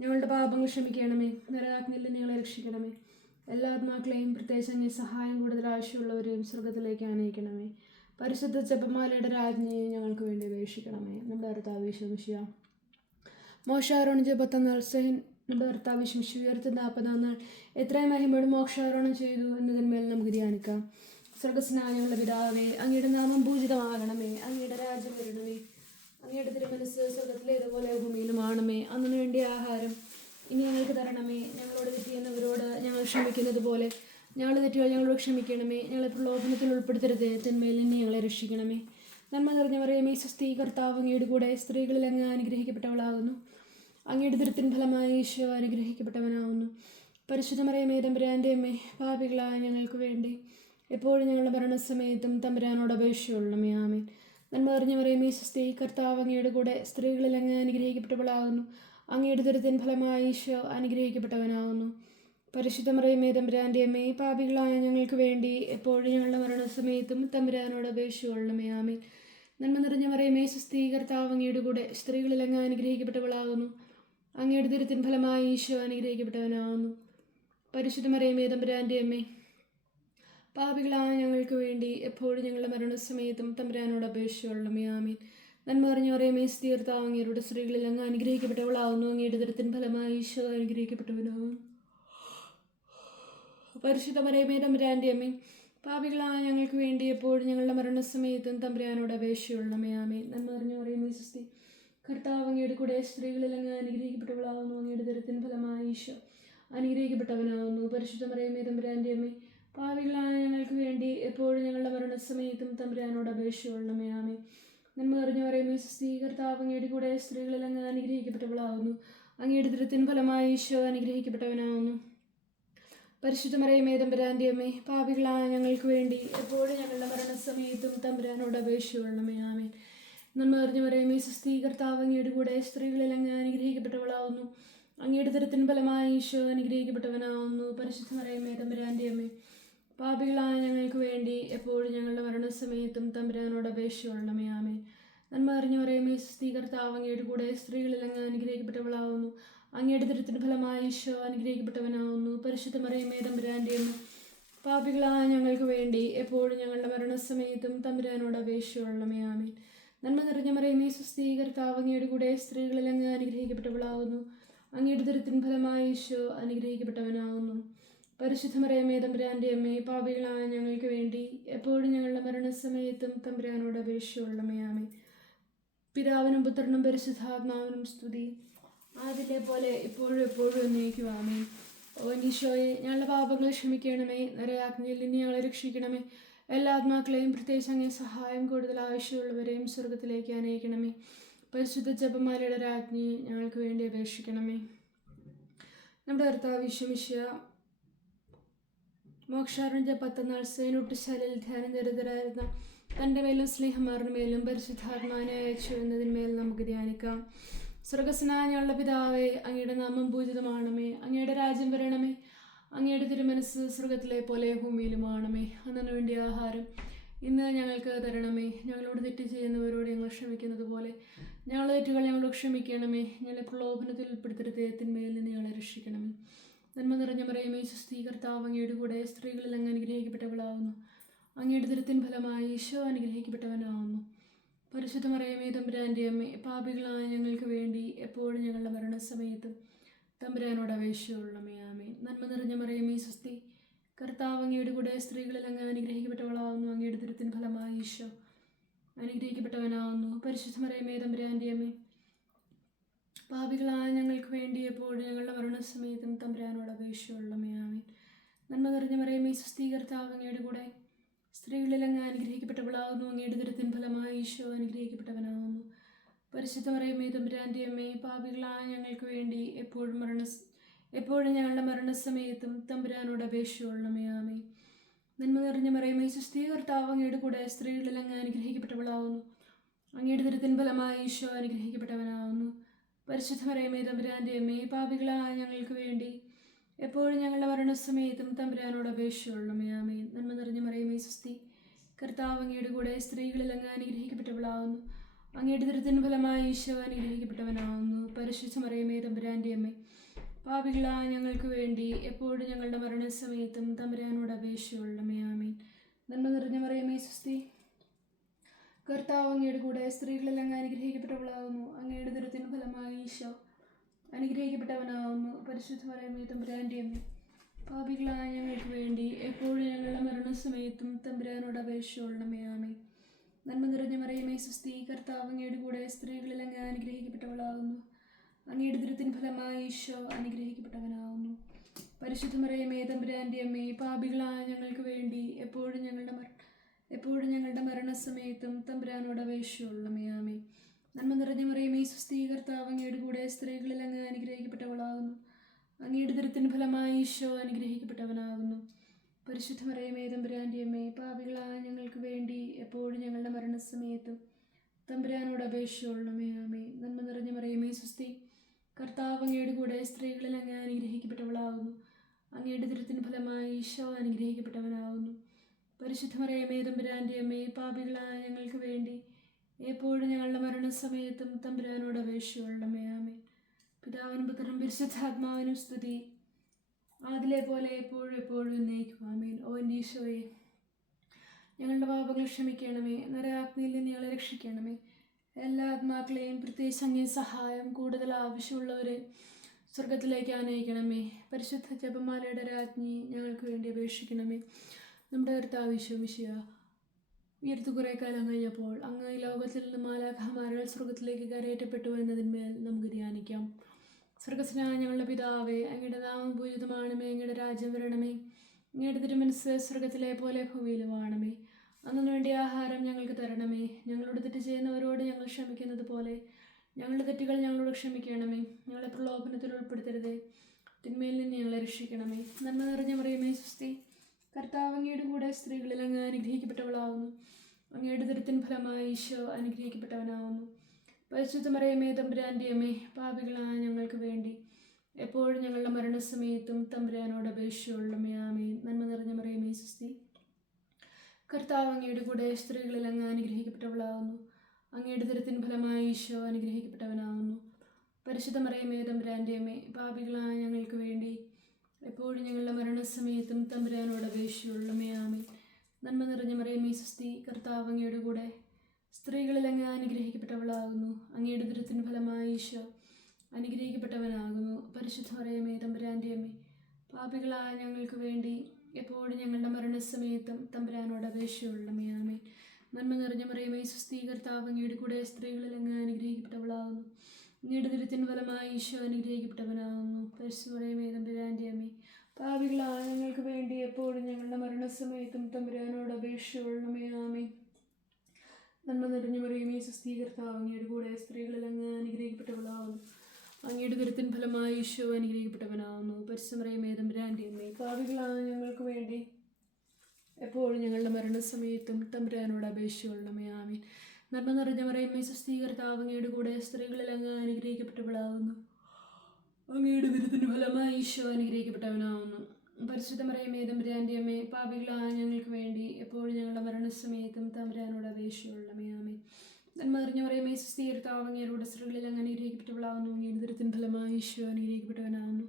A: ഞങ്ങളുടെ പാപങ്ങൾ ക്ഷമിക്കണമേ. നരകാഗ്നിയിൽ ഞങ്ങളെ രക്ഷിക്കണമേ. എല്ലാ ആത്മാക്കളെയും പ്രത്യേകിച്ച് അങ്ങേ സഹായം കൂടുതൽ ആവശ്യമുള്ളവരെയും സ്വർഗത്തിലേക്ക് ആനയിക്കണമേ. പരിശുദ്ധ ജപമാലയുടെ രാജ്ഞിയെ ഞങ്ങൾക്ക് വേണ്ടി അപേക്ഷിക്കണമേ. നമ്മുടെ ഭർത്താവ് വിശ്വസിക്കുക മോശാരോണ ജപത്തന്നാൾ സഹിൻ നമ്മുടെ ഭർത്താവ് വിശ്വസിച്ച് ഉയർത്തി നാൽപ്പതാം നാൾ. എത്രയും മഹിമയോട് മോക്ഷാരോണം ചെയ്തു എന്നതിന്മേൽ നമുക്ക് ധ്യാനിക്കാം. സ്വർഗസ്നായുള്ള പിതാവേ അങ്ങയുടെ നാമം പൂജിതമാകണമേ. അങ്ങയുടെ രാജ്യം വരണമേ. അങ്ങയുടെ തിരുമനസ് ഭൂമിയിലും ആണമേ. അന്നിനു വേണ്ടി ആഹാരം ഇനി ഞങ്ങൾക്ക് തരണമേ. ഞങ്ങളോട് തെറ്റിയെന്നവരോട് ഞങ്ങൾ ക്ഷമിക്കുന്നത് പോലെ ഞങ്ങൾ തെറ്റുകൾ ഞങ്ങളോട് ക്ഷമിക്കണമേ. ഞങ്ങളെ പ്രലോഭനത്തിൽ ഉൾപ്പെടുത്തരുത്. തിന്മയിൽ നിന്ന് ഞങ്ങളെ രക്ഷിക്കണമേ. നന്മ നിറഞ്ഞ പറയുമേ സ്വസ്തി കർത്താവ് അങ്ങയുടെ കൂടെ സ്ത്രീകളിൽ അങ്ങ് അനുഗ്രഹിക്കപ്പെട്ടവളാകുന്നു. അങ്ങയുടെ തിരുത്തിൻ ഫലമായി ഈശോ അനുഗ്രഹിക്കപ്പെട്ടവനാവുന്നു. പരിശുദ്ധമറിയമേ തമ്പുരാന്റെ അമ്മേ പാപികളായ ഞങ്ങൾക്ക് വേണ്ടി എപ്പോഴും ഞങ്ങളുടെ ഭരണസമയത്തും തമ്പുരാനോട് അപേക്ഷയുള്ളമേ. ആമേൻ. നന്മ അറിഞ്ഞ പറയുമേ സ്ത്രീ കർത്താവ് അങ്ങയുടെ കൂടെ സ്ത്രീകളിൽ അങ്ങ് അനുഗ്രഹിക്കപ്പെട്ടവളാകുന്നു. അങ്ങയുടെ ദുരിതത്തിൻ ഫലമായി ഈശോ അനുഗ്രഹിക്കപ്പെട്ടവനാകുന്നു. പരിശുദ്ധ മറിയമേ തമ്പുരാന്റെ അമ്മേ പാപികളായ ഞങ്ങൾക്ക് വേണ്ടി എപ്പോഴും ഞങ്ങളുടെ മരണസമയത്തും തമ്പുരാനോട് അപേക്ഷിച്ചുകൊള്ളണമേ ആമി നന്മ നിറഞ്ഞ മറിയമേ സ്ത്രീ കർത്താവ് അങ്ങയുടെ കൂടെ സ്ത്രീകളിൽ അങ്ങ് അനുഗ്രഹിക്കപ്പെട്ടവളാകുന്നു. അങ്ങയുടെ ദുരിതത്തിൻ ഫലമായി ഈശോ അനുഗ്രഹിക്കപ്പെട്ടവനാകുന്നു. പരിശുദ്ധ മറിയമേ തമ്പുരാന്റെ അമ്മേ പാപികളായ ഞങ്ങൾക്ക് വേണ്ടി എപ്പോഴും ഞങ്ങളുടെ മരണസമയത്തും തമ്പുരാനോട് അപേക്ഷയുള്ളമേ ആമീൻ. നന്മ അറിഞ്ഞ പറയുമേ സ്ത്രീ കർത്താവ് അങ്ങയുടെ സ്ത്രീകളിൽ അങ്ങ് അനുഗ്രഹിക്കപ്പെട്ടവളാവുന്നു. അങ്ങയുടെ ദൃത്തിൻ ഫലമായി ഈശോ അനുഗ്രഹിക്കപ്പെട്ടവനാവും പരിശുദ്ധ മറിയമേ തമ്പുരാന്റെ അമ്മേ പാപികളായ ഞങ്ങൾക്ക് വേണ്ടി എപ്പോഴും ഞങ്ങളുടെ മരണസമയത്തും തമ്പുരാനോട് അപേക്ഷയുള്ളമേ ആമേ നന്മ അറിഞ്ഞു പറയുമേ സുസ്തി കർത്താവ് അങ്ങയുടെ കൂടെ സ്ത്രീകളിൽ അങ്ങ് അനുഗ്രഹിക്കപ്പെട്ടവളാവുന്നു. അങ്ങയുടെ ദൃത്തിൻ ഫലമായി ഈശോ അനുഗ്രഹിക്കപ്പെട്ടവനാവുന്നു. പരിശുദ്ധ മറിയമേ തമ്പുരാന്റെ അമ്മേ പാവികളായ ഞങ്ങൾക്ക് വേണ്ടി എപ്പോഴും ഞങ്ങളുടെ മരണസമയത്തും തമ്പുരാനോട് അപേക്ഷയുള്ളമേ ആമേ നന്മ അറിഞ്ഞു പറയുമ്പോൾ സുസ്തി അങ്ങയുടെ കൂടെ സ്ത്രീകളിൽ അങ്ങ് അനുഗ്രഹിക്കപ്പെട്ടവളാവുന്നു അങ്ങയുടെ ദൃത്തിന് ഫലമായി ഈശോ അനുഗ്രഹിക്കപ്പെട്ടവനാവുന്നു. പരിശുദ്ധ പരിശുദ്ധമറിയമേ തമ്പുരാന്റെ അമ്മേ പാപികളായ ഞങ്ങൾക്ക് വേണ്ടി എപ്പോഴും ഞങ്ങളുടെ മരണസമയത്തും തമ്പുരാനോട് അപേക്ഷയുള്ളമേ ആമേ നന്മ അറിഞ്ഞു പറയുമ്പോൾ സുസ്ഥീ കർത്താവ് അങ്ങയുടെ കൂടെ സ്ത്രീകളിൽ അങ്ങ് അനുഗ്രഹിക്കപ്പെട്ടവളാവുന്നു. അങ്ങയുടെ ദൃത്തിന് ഫലമായി ഈശോ അനുഗ്രഹിക്കപ്പെട്ടവനാവുന്നു. പരിശുദ്ധമറിയമേ തമ്പുരാന്റെ അമ്മേ പാപികളായ ഞങ്ങൾക്ക് വേണ്ടി എപ്പോഴും ഞങ്ങളുടെ മരണസമയത്തും തമ്പുരാനോട് അപേക്ഷയുള്ളമേ ആമേ നന്മ അറിഞ്ഞു പറയുമേ സ്ത്രീകർത്താവങ്ങയുടെ കൂടെ സ്ത്രീകളിൽ അങ്ങ് അനുഗ്രഹിക്കപ്പെട്ടവളാവുന്നു. അങ്ങയുടെ ദുരിതത്തിന് ഫലമായി ഈശോ അനുഗ്രഹിക്കപ്പെട്ടവനാവുന്നു. പരിശുദ്ധ മറിയമേ തമ്പുരാന്റെ എന്ന് പാപികളായ ഞങ്ങൾക്ക് വേണ്ടി എപ്പോഴും ഞങ്ങളുടെ മരണസമയത്തും തമ്പുരാനോട് അപേക്ഷയുള്ളമേ ആമേ നന്മ നിറഞ്ഞ മറിയമേ സുസ്ഥീകർത്താവ് അങ്ങയുടെ കൂടെ സ്ത്രീകളിൽ അങ്ങ് അനുഗ്രഹിക്കപ്പെട്ടവളാവുന്നു. അങ്ങയുടെ ദുരിതത്തിന് ഫലമായി ഈശോ അനുഗ്രഹിക്കപ്പെട്ടവനാവുന്നു. പരിശുദ്ധ മറിയമേ തമ്പുരാന്റെ അമ്മേ പാപികളായ ഞങ്ങൾക്ക് വേണ്ടി എപ്പോഴും ഞങ്ങളുടെ മരണസമയത്തും തമ്പുരാനോട് അപേക്ഷയുള്ളമേ ആമേ പിതാവിനും പുത്രനും പരിശുദ്ധാത്മാവിനും സ്തുതി. ആദ്യത്തെ പോലെ ഇപ്പോഴും എപ്പോഴും എന്നേക്കുവാമേ ഓ നീശോയെ ഞങ്ങളുടെ പാപങ്ങളെ ക്ഷമിക്കണമേ നരയാജ്ഞയിൽ നിന്ന് ഞങ്ങളെ രക്ഷിക്കണമേ. എല്ലാ ആത്മാക്കളെയും പ്രത്യേകിച്ച് അങ്ങേ സഹായം കൂടുതൽ ആവശ്യമുള്ളവരെയും സ്വർഗത്തിലേക്ക് അനയിക്കണമേ. പരിശുദ്ധ ജപമാലയുടെ രാജ്ഞിയെ ഞങ്ങൾക്ക് വേണ്ടി അപേക്ഷിക്കണമേ. നമ്മുടെ കർത്താവ് മോക്ഷാറിന്റെ പത്തനാൾ സേനൊട്ടുശാലയിൽ ധ്യാനം ദരിദ്രരായിരുന്ന തന്റെ മേലും സ്നേഹമാറിന് മേലും പരിശുദ്ധാത്മാനെ അയച്ചു എന്നതിന്മേൽ നമുക്ക് ധ്യാനിക്കാം. സ്വർഗസ്നാനുള്ള പിതാവേ അങ്ങയുടെ നാമം പൂജിതമാണമേ. അങ്ങയുടെ രാജ്യം വരണമേ. അങ്ങയുടെ തിരുമനസ് സ്വർഗത്തിലെ പോലെ ഭൂമിയിലുമാണമേ. അന്നു വേണ്ടിയ ആഹാരം ഇന്ന് ഞങ്ങൾക്ക് തരണമേ. ഞങ്ങളോട് തെറ്റ് ചെയ്യുന്നവരോട് ഞങ്ങൾ ക്ഷമിക്കുന്നത് പോലെ ഞങ്ങളുടെ തെറ്റുകൾ ഞങ്ങളോട് ക്ഷമിക്കണമേ. ഞങ്ങളെ പ്രലോഭനത്തിൽ ഉൾപ്പെടുത്തരുത് നിന്ന് ഞങ്ങളെ രക്ഷിക്കണമേ. നന്മ നിറഞ്ഞ മറിയമേ സുസ്ഥീ കർത്താവ് അങ്ങയുടെ കൂടെ സ്ത്രീകളിൽ അങ്ങ് അനുഗ്രഹിക്കപ്പെട്ടവളാവുന്നു. അങ്ങയുടെ ദുരത്തിൻ ഫലമായി ഈശോ അനുഗ്രഹിക്കപ്പെട്ടവനാവുന്നു. പരിശുദ്ധ മറിയമേ തമ്പുരാന്റെ അമ്മ പാപികളായ ഞങ്ങൾക്ക് വേണ്ടി എപ്പോഴും ഞങ്ങളുടെ മരണസമയത്തും തമ്പുരാനോട് അപേക്ഷയുള്ളമേ ആമേ നന്മ നിറഞ്ഞ മറിയമേ സുസ്ഥി കർത്താവ് അങ്ങയുടെ കൂടെ സ്ത്രീകളിൽ അങ്ങ് അനുഗ്രഹിക്കപ്പെട്ടവളാവുന്നു. അങ്ങയുടെ ദുരത്തിൻ ഫലമായി ഈശോ അനുഗ്രഹിക്കപ്പെട്ടവനാവുന്നു. പരിശുദ്ധ മറിയമേ തമ്പുരാന്റെ അമ്മേ പാപികളായ ഞങ്ങൾക്ക് വേണ്ടി എപ്പോഴും ഞങ്ങളുടെ മരണസമയത്തും തമ്പുരാനോട് അപേക്ഷയുള്ളമേ ആമേൻ. നന്മ നിറഞ്ഞ മറിയമേ സ്വസ്ഥീകർത്താവ് അങ്ങയുടെ കൂടെ സ്ത്രീകളിൽ അനുഗ്രഹിക്കപ്പെട്ടവളാകുന്നു അങ്ങയുടെ ദുരത്തിൻ ഫലമായി ഈശോ അനുഗ്രഹിക്കപ്പെട്ടവനാകുന്നു പരിശുദ്ധ മറിയമേ തമ്പുരാന്റെ അമ്മേ പാപികളായ ഞങ്ങൾക്ക് വേണ്ടി എപ്പോഴും മരണ എപ്പോഴും ഞങ്ങളുടെ മരണസമയത്തും തമ്പുരാനോട് അപേക്ഷയുള്ളമേ ആമേ നന്മ നിറഞ്ഞ മറിയമേ സുസ്ഥീകർത്താവ് അങ്ങയുടെ കൂടെ സ്ത്രീകളിൽ അനുഗ്രഹിക്കപ്പെട്ടവളാകുന്നു അങ്ങയുടെ ദുരത്തിൻ ഫലമായി ഈശോ അനുഗ്രഹിക്കപ്പെട്ടവനാകുന്നു പരിശുദ്ധ മറിയമേ തമ്പുരാന്റെ അമ്മേ പാപികളായ ഞങ്ങൾക്ക് വേണ്ടി എപ്പോഴും ഞങ്ങളുടെ മരണസമയത്തും തമ്പുരാനോട് അപേക്ഷയുള്ളമേ ആമേ നന്മ നിറഞ്ഞ മറിയമേ സുസ്തി കർത്താവ് അങ്ങയുടെ കൂടെ സ്ത്രീകളിൽ അങ്ങ് അനുഗ്രഹിക്കപ്പെട്ടവളാകുന്നു അങ്ങയുടെ ദുരിതത്തിന് ഫലമായി ഈശോ അനുഗ്രഹിക്കപ്പെട്ടവനാകുന്നു പരിശുദ്ധ തമ്പുരാന്റെ അമ്മേ പാപികളായ ഞങ്ങൾക്ക് വേണ്ടി എപ്പോഴും ഞങ്ങളുടെ മരണസമയത്തും തമ്പുരാനോട് അപേക്ഷയുള്ളമേ ആമേൻ. നന്മ നിറഞ്ഞ മറിയമേ സുസ്തി കർത്താവ് അങ്ങയുടെ കൂടെ സ്ത്രീകളിൽ അങ്ങ് അനുഗ്രഹിക്കപ്പെട്ടവളാകുന്നു അങ്ങയുടെ ദുരത്തിന് ഫലമായി ഈശോ അനുഗ്രഹിക്കപ്പെട്ടവനാകുന്നു പരിശുദ്ധ മീ തമ്പുരാന്റെ അമ്മ പാപികളായ ഞങ്ങൾക്ക് വേണ്ടി എപ്പോഴും ഞങ്ങളുടെ മരണസമയത്തും തമ്പുരാനോട് അപേക്ഷയുള്ളമേ ആമേ നന്മ നിറഞ്ഞ മറിയമേ സുസ്തി കർത്താവ് അങ്ങയുടെ കൂടെ സ്ത്രീകളിൽ അങ്ങ് അനുഗ്രഹിക്കപ്പെട്ടവളാകുന്നു അങ്ങയുടെ ദുരത്തിന് ഫലമായി ഈശോ അനുഗ്രഹിക്കപ്പെട്ടവനാകുന്നു പരിശുദ്ധ മറിയമേ തമ്പുരാന്റെ അമ്മേ പാപികളായ ഞങ്ങൾക്ക് വേണ്ടി എപ്പോഴും ഞങ്ങളുടെ മര എപ്പോഴും ഞങ്ങളുടെ മരണസമയത്തും തമ്പുരാനോട് അപേക്ഷയുള്ളമയാമേ നന്മ നിറഞ്ഞ മറിയമേ സുസ്ഥീകർത്താവ് അങ്ങയുടെ കൂടെ സ്ത്രീകളിൽ അങ്ങ് അനുഗ്രഹിക്കപ്പെട്ടവളാകുന്നു. അങ്ങയുടെ ദുരത്തിന് ഫലമായി ഈശോ അനുഗ്രഹിക്കപ്പെട്ടവനാകുന്നു. പരിശുദ്ധ മറിയമേ തമ്പുരാന്റെ അമ്മേ പാപികളായ ഞങ്ങൾക്ക് വേണ്ടി എപ്പോഴും ഞങ്ങളുടെ മരണസമയത്തും തമ്പുരാനോട് അപേക്ഷയുള്ളമേ ആമേ നന്മ നിറഞ്ഞ മറിയമേ സുസ്ഥി കർത്താവ് അങ്ങയുടെ കൂടെ സ്ത്രീകളിൽ അങ്ങ് അനുഗ്രഹിക്കപ്പെട്ടവളാകുന്നു. അങ്ങയുടെ ദുരത്തിന് ഫലമായി ഈശോ അനുഗ്രഹിക്കപ്പെട്ടവനാകുന്നു. പരിശുദ്ധ മറിയമേ തമ്പുരാന്റെ അമ്മയെ പാപികളായ ഞങ്ങൾക്ക് വേണ്ടി എപ്പോഴും ഞങ്ങളുടെ മരണസമയത്തും തമ്പുരാനോട് അപേക്ഷയുള്ളമേ ആമേ പിതാവിനും പുത്രനും പരിശുദ്ധാത്മാവിനും സ്തുതി. അതിലെ പോലെ എപ്പോഴും എപ്പോഴും എന്നേക്കും ആമേൻ. ഓ ഈശോയെ ഞങ്ങളുടെ പാപങ്ങൾ ക്ഷമിക്കണമേ നരയാഗ്നിയിൽ നിന്ന് ഞങ്ങളെ രക്ഷിക്കണമേ. എല്ലാ ആത്മാക്കളെയും പ്രത്യേകിച്ച് അങ്ങേ സഹായം കൂടുതൽ ആവശ്യമുള്ളവരെ സ്വർഗത്തിലേക്ക് ആനയിക്കണമേ. പരിശുദ്ധ ജപമാലയുടെ രാജ്ഞി ഞങ്ങൾക്ക് വേണ്ടി അപേക്ഷിക്കണമേ. നമ്മുടെ കർത്താവ് വിശ്വമിശിയ അടുത്ത് കുറേ കാലം കഴിഞ്ഞപ്പോൾ അങ്ങ് ഈ ലോകത്തിൽ നിന്ന് മാലാഖമാരുടെ സ്വർഗത്തിലേക്ക് കരയേറ്റപ്പെട്ടു എന്നതിന്മേൽ നമുക്ക് ധ്യാനിക്കാം. സ്വർഗസ്നായ ഞങ്ങളുടെ പിതാവേ അങ്ങയുടെ നാമം പൂജിതമാണമേ അങ്ങയുടെ രാജ്യം വരണമേ. അങ്ങയുടെ തിരുമനസ് സ്വർഗത്തിലെ പോലെ ഭൂമിയിലുമാണമേ അന്നു വേണ്ടി ആഹാരം ഞങ്ങൾക്ക് തരണമേ. ഞങ്ങളോട് തെറ്റ് ചെയ്യുന്നവരോട് ഞങ്ങൾ ക്ഷമിക്കുന്നത് പോലെ ഞങ്ങളുടെ തെറ്റുകൾ ഞങ്ങളോട് ക്ഷമിക്കണമേ. ഞങ്ങളെ പ്രലോഭനത്തിൽ ഉൾപ്പെടുത്തരുതേ. തിന്മയിൽ നിന്ന് ഞങ്ങളെ രക്ഷിക്കണമേ. നന്മ നിറഞ്ഞ മറിയമേ സുസ്തി. കർത്താവ് അങ്ങയുടെ കൂടെ സ്ത്രീകളിൽ അങ്ങ് അനുഗ്രഹിക്കപ്പെട്ടവളാവുന്നു. അങ്ങയുടെ ദുരിതത്തിൻ ഫലമായി ഈശോ അനുഗ്രഹിക്കപ്പെട്ടവനാവുന്നു. പരിശുദ്ധ മറിയമ്മേ തമ്പുരാന്റെ അമ്മേ പാപികളായ ഞങ്ങൾക്ക് വേണ്ടി എപ്പോഴും ഞങ്ങളുടെ മരണസമയത്തും തമ്പുരാനോട് അപേക്ഷയുള്ളമേ ആമേ നന്മ നിറഞ്ഞ മറിയമേ സുസ്തി. കർത്താവ് അങ്ങയുടെ കൂടെ സ്ത്രീകളിൽ അങ്ങ് അനുഗ്രഹിക്കപ്പെട്ടവളാവുന്നു. അങ്ങയുടെ ദുരത്തിൻ ഫലമായി ഈശോ അനുഗ്രഹിക്കപ്പെട്ടവനാവുന്നു. പരിശുദ്ധ മറിയമേ തമ്പുരാന്റെ അമ്മേ പാപികളായ ഞങ്ങൾക്ക് വേണ്ടി എപ്പോഴും ഞങ്ങളുടെ മരണസമയത്തും തമ്പുരാനോട് അപേക്ഷയുള്ളമേ ആമേ നന്മ നിറഞ്ഞ മറിയമേ സുസ്തി കർത്താവ് അങ്ങയുടെ കൂടെ സ്ത്രീകളിൽ അങ്ങ് അനുഗ്രഹിക്കപ്പെട്ടവളാകുന്നു. അങ്ങയുടെ ദുരത്തിന് ഫലമായി ഈശോ അനുഗ്രഹിക്കപ്പെട്ടവനാകുന്നു. പരിശുദ്ധ മറിയമേ തമ്പുരാന്റെ അമ്മേ പാപികളായ ഞങ്ങൾക്ക് വേണ്ടി എപ്പോഴും ഞങ്ങളുടെ മരണസമയത്തും തമ്പുരാനോട് അപേക്ഷയുള്ളമേ ആമേ നന്മ നിറഞ്ഞ മറിയമേ സുസ്തി കർത്താവ് അങ്ങയുടെ കൂടെ സ്ത്രീകളിൽ അങ്ങ് അനുഗ്രഹിക്കപ്പെട്ടവളാകുന്നു. അങ്ങയുടെ ദുരിതത്തിന്റെ ഫലമായി ഈശോ അനുഗ്രഹിക്കപ്പെട്ടവനാകുന്നു. പരിശുമറയമേ തമ്പുരാന്റെ അമ്മേ പാപികളായ ഞങ്ങൾക്ക് വേണ്ടി എപ്പോഴും ഞങ്ങളുടെ മരണസമയത്തും തമ്പുരാനോട് അപേക്ഷയുള്ളമേ ആമേ നന്മ നിറഞ്ഞു പറയുമേ സുസ്ഥീകർത്താവ് അങ്ങയുടെ കൂടെ സ്ത്രീകളിൽ അങ്ങ് അനുഗ്രഹിക്കപ്പെട്ടവളാവുന്നു. അങ്ങയുടെ ദുരിതത്തിൻ ഫലമായി ഈശോ അനുഗ്രഹിക്കപ്പെട്ടവനാവുന്നു. പരിശുമറയമേ തമ്പുരാന്റെ അമ്മേ പാവികളാണ് ഞങ്ങൾക്ക് വേണ്ടി എപ്പോഴും ഞങ്ങളുടെ മരണസമയത്തും തമ്പുരാനോട് അപേക്ഷയുള്ളമേ ആമീൻ. നന്മ നിറഞ്ഞ മറയമ്മേ സുസ്ഥീകർത്താവ് അങ്ങയുടെ കൂടെ സ്ത്രീകളിൽ അങ്ങ് അനുഗ്രഹിക്കപ്പെട്ടവളാവുന്നു. അങ്ങയുടെ ദുരിതത്തിന് ഫലമായി ഈശോ അനുഗ്രഹിക്കപ്പെട്ടവനാവുന്നു. പരിശുദ്ധ മറയമേ തമ്പുരാന്റെ അമ്മേ പാപികളായ ഞങ്ങൾക്ക് വേണ്ടി എപ്പോഴും ഞങ്ങളുടെ മരണസമയത്തും തമ്പുരാനോട് അപേക്ഷയുള്ളമേ ആമേ നന്മ നിറഞ്ഞ മറയമേ സുസ്ഥീകർത്താവ് അങ്ങയുടെ സ്ത്രീകളിൽ അങ്ങ് അനുഗ്രഹിക്കപ്പെട്ടവളാവുന്നു. അങ്ങയുടെ ദുരിതത്തിന് ഫലമായി ഈശോ അനുഗ്രഹിക്കപ്പെട്ടവനാവുന്നു.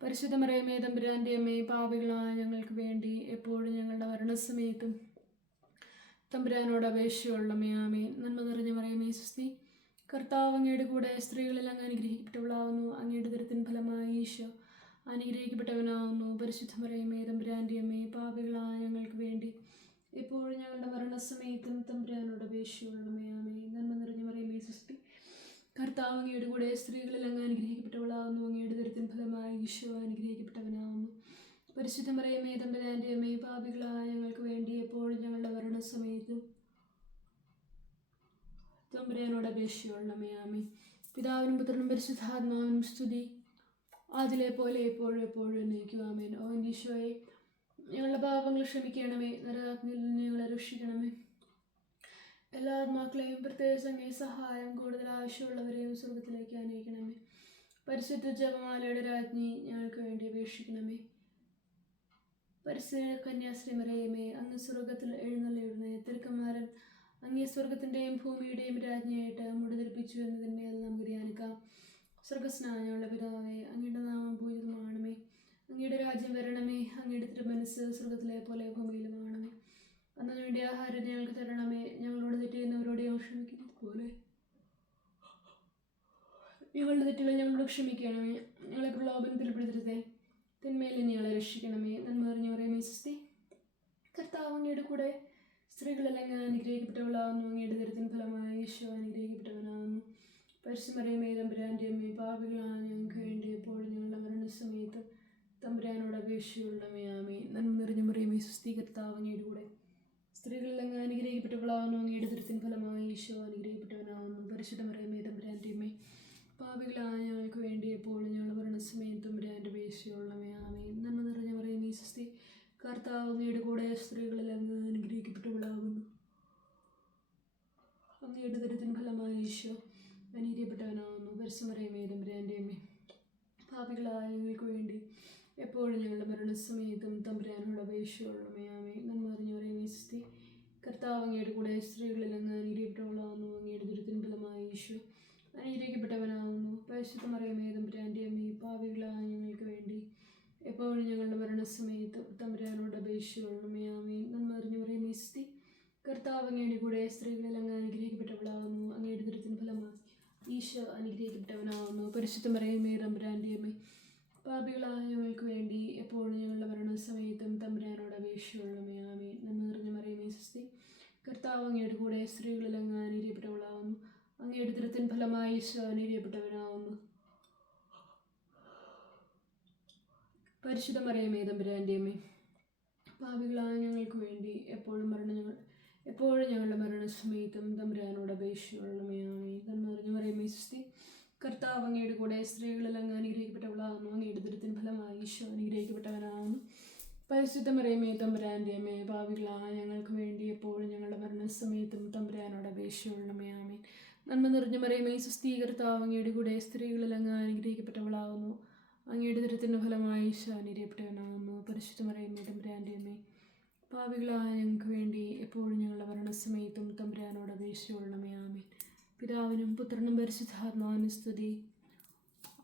A: പരിശുദ്ധ മറിയമേ തമ്പുരാന്റെ അമ്മേ പാപികളായ ഞങ്ങൾക്ക് വേണ്ടി എപ്പോഴും ഞങ്ങളുടെ മരണസമയത്തും തമ്പുരാനോട് അപേക്ഷയുള്ളമേ ആമേ നന്മ നിറഞ്ഞ മറിയമേ സുസ്തി. കർത്താവ് അങ്ങയുടെ കൂടെ സ്ത്രീകളിൽ അങ്ങ് അനുഗ്രഹിക്കപ്പെട്ടവളാവുന്നു. അങ്ങയുടെ ദുരത്തിന് ഫലമായി ഈശോ അനുഗ്രഹിക്കപ്പെട്ടവനാവുന്നു. പരിശുദ്ധ മറിയമേ തമ്പുരാന്റെ അമ്മേ പാപികളായ ഞങ്ങൾക്ക് വേണ്ടി എപ്പോഴും ഞങ്ങളുടെ മരണസമയത്തും തമ്പുരാനോട് അപേക്ഷയുള്ളമേ ആമേ നന്മ നിറഞ്ഞ മറിയമേ സുസ്തി. കർത്താവ് അങ്ങയുടെ കൂടെ സ്ത്രീകളിൽ അങ്ങ് അനുഗ്രഹിക്കപ്പെട്ടവളാവുന്നു. അങ്ങയുടെ ദുരിതത്തിന് ഫലമായി ഈശോ അനുഗ്രഹിക്കപ്പെട്ടവനാവുന്നു. പരിശുദ്ധ പറയുമേ തമ്പുരാന്റെ അമ്മയും പാപികളായ ഞങ്ങൾക്ക് വേണ്ടി എപ്പോഴും ഞങ്ങളുടെ മരണസമയത്തും തമ്പുരാനോട് അപേക്ഷയുള്ളമേ ആമേ പിതാവിനും പുത്രനും പരിശുദ്ധാത്മാവിനും സ്തുതി. അതിലെ പോലെ എപ്പോഴും എപ്പോഴും എന്നേക്കും ആമേൻ. ഓ ഈശോയെ ഞങ്ങളുടെ പാപങ്ങൾ ക്ഷമിക്കണമേ നരകാഗ്നിയിൽ നിന്ന് ഞങ്ങളെ രക്ഷിക്കണമേ. എല്ലാ ആത്മാക്കളെയും പ്രത്യേകിച്ച് അങ്ങേ സഹായം കൂടുതൽ ആവശ്യമുള്ളവരെയും സ്വർഗത്തിലേക്ക് അനയിക്കണമേ പരിശുദ്ധ ജപമാലയുടെ രാജ്ഞി ഞങ്ങൾക്ക് വേണ്ടി അപേക്ഷിക്കണമേ. പരിശുദ്ധ കന്യാശ്രീ മറിയമേ അങ്ങ് സ്വർഗത്തിൽ എഴുന്നള്ളിടുന്നേ തിരുക്കന്മാരൻ അങ്ങേ സ്വർഗത്തിന്റെയും ഭൂമിയുടെയും രാജ്ഞിയായിട്ട് മുടിതിരിപ്പിച്ചു എന്നതിന്മേൽ നമുക്ക് ധ്യാനിക്കാം. സ്വർഗസ്നാനുള്ള പിതാവേ അങ്ങയുടെ നാമം പൂജിതമാണമേ. അങ്ങയുടെ രാജ്യം വരണമേ. അങ്ങയുടെ തിരുമനസ് സ്വർഗത്തിലെ പോലെ ഭൂമിയിലുമാണമേ. അന്നു വേണ്ടി ആഹാരം ഞങ്ങൾക്ക് തരണമേ. ഞങ്ങളോട് തെറ്റ് ചെയ്യുന്നവരോട് ക്ഷമിക്കുന്നത് പോലെ. ഞങ്ങളുടെ തെറ്റുകൾ ഞങ്ങളോട് ക്ഷമിക്കണമേ. ഞങ്ങളെ പ്രലോഭനത്തിൽ പെടുത്തരുതേ തിന്മയിൽ ഞങ്ങളെ രക്ഷിക്കണമേ. നന്മ പറയുമേ സുസ്തി കർത്താവ് അങ്ങയുടെ കൂടെ സ്ത്രീകളെല്ലാം ഞാൻ അനുഗ്രഹിക്കപ്പെട്ടവളാവുന്നു അങ്ങയുടെ ദരിദ്രത്തിന് ഫലമായി ഈശോ അനുഗ്രഹിക്കപ്പെട്ടവനാവുന്നു പരിശുമറിയമേ തമ്പുരാന്റെ അമ്മേ പാപികളാണ് ഞങ്ങൾക്ക് വേണ്ടി എപ്പോഴും ഞങ്ങളുടെ മരണസമയത്ത് തമ്പുരാനോട് അപേക്ഷയുള്ളമേ ആമേ നന്മ നിറഞ്ഞു പറയുമേ സുസ്തി കർത്താവ് അങ്ങയുടെ കൂടെ സ്ത്രീകളെല്ലാം അനുഗ്രഹിക്കപ്പെട്ടവളാവുന്നു അങ്ങയുടെ ദരിദ്രത്തിന് ഫലമായി ഈശോ അനുഗ്രഹിക്കപ്പെട്ടവനാവുന്നു പരിശുദ്ധമറിയമേ തമ്പുരാന്റെ അമ്മേ കർത്താവ് അങ്ങയുടെ കൂടെ സ്ത്രീകളിൽ അങ്ങ് അനുഗ്രഹിക്കപ്പെട്ടവളാകുന്നു. അങ്ങയുടെ ദരിദ്രൻ ഫലമായ ഈശോ അനീതിയപ്പെട്ടവനാകുന്നു പരിശുമറിയമേ തമ്പുരാന്റെ അമ്മേ പാപികളായ വേണ്ടി എപ്പോഴും ഞങ്ങളുടെ മരണസമയത്തും തമ്പുരാനോട് അപേക്ഷയുള്ളമേ ആമേ നന്മ അറിഞ്ഞു പറയുമേ സ്തി കർത്താവ് അങ്ങയുടെ കൂടെ സ്ത്രീകളിൽ അങ്ങ് അനുഗ്രഹിക്കപ്പെട്ടവളാകുന്നു. അങ്ങയുടെ ദുരിതത്തിന് ഫലമായ ഈശോ അനുഗ്രഹിക്കപ്പെട്ടവനാകുന്നു. പരിശുദ്ധ മറിയമേ തമ്പുരാന്റെ അമ്മേ പാപികളായ ഞങ്ങൾക്ക് വേണ്ടി എപ്പോഴും ഞങ്ങളുടെ മരണസമയത്ത് തമ്പുരാനോട് അപേക്ഷയുള്ളമേ ആമേ നന്മ അറിഞ്ഞു പറയുമേ സ്തി കർത്താവ് അങ്ങയുടെ കൂടെ സ്ത്രീകളിൽ അങ്ങ് അനുഗ്രഹിക്കപ്പെട്ടവളാകുന്നു അങ്ങയുടെ ദുരിതത്തിന് ഫലമായി ഈശോ അനുഗ്രഹിക്കപ്പെട്ടവനാകുന്നു പരിശുദ്ധ പറയുമേ തമ്പുരാന്റെ അമ്മേ പാപികളായ വേണ്ടി എപ്പോഴും ഞങ്ങളുടെ മരണസമയത്തും തമ്പുരാനോട് അപേക്ഷയുള്ളമേ ആമേ നന്മ നിറഞ്ഞ മറിയമേ കർത്താവ് അങ്ങയുടെ കൂടെ സ്ത്രീകളിൽ അങ്ങ് അനുഗ്രഹിക്കപ്പെട്ടവളാകുന്നു അങ്ങയുടെ ദുരിതത്തിന് ഫലമായി ഈശോ അനുഗ്രഹിക്കപ്പെട്ടവനാകുന്നു പരിശുദ്ധ മറിയമേ തമ്പുരാന്റെ അമ്മേ. പാപികളായ ഞങ്ങൾക്ക് വേണ്ടി എപ്പോഴും മരണ ഞങ്ങൾ എപ്പോഴും ഞങ്ങളുടെ മരണസമയത്തും തമ്പുരാനോട് അപേക്ഷയുള്ളമേ ആമേ നന്മ നിറഞ്ഞ മറിയമേ സുസ്തി കർത്താവ് അങ്ങയുടെ കൂടെ സ്ത്രീകളെല്ലാം അനുഗ്രഹിക്കപ്പെട്ടവളാകുന്നു. അങ്ങയുടെ ദുരിതത്തിന് ഫലമായി ഈശോ അനുഗ്രഹിക്കപ്പെട്ടവനാകുന്നു. പരിശുദ്ധ മറിയമേ തമ്പുരാന്റെ അമ്മേ പാവികളായ ഞങ്ങൾക്ക് വേണ്ടി എപ്പോഴും ഞങ്ങളുടെ മരണസമയത്തും തമ്പുരാനോട് അപേക്ഷയുള്ളമേ ആമേ നന്മ നിറഞ്ഞ മറിയമേ സുസ്ഥീ കർത്താവ് അങ്ങയുടെ കൂടെ സ്ത്രീകളിൽ അങ്ങ് അനുഗ്രഹിക്കപ്പെട്ടവളാകുന്നു. അങ്ങയുടെ ദൃഢത്തിന്റെ ഫലമായി ഈശോ അനുഗ്രഹിക്കപ്പെട്ടവനാകുന്നു പരിശുദ്ധ മറിയമേ തമ്പുരാന്റെ അമ്മേ പാവികളായ ഞങ്ങൾക്ക് വേണ്ടി എപ്പോഴും ഞങ്ങളുടെ മരണസമയത്തും തമ്പുരാനോട് അപേക്ഷയുള്ളമേ ആമേ പിതാവിനും പുത്രനും പരിശുദ്ധാത്മാവിനും സ്തുതി.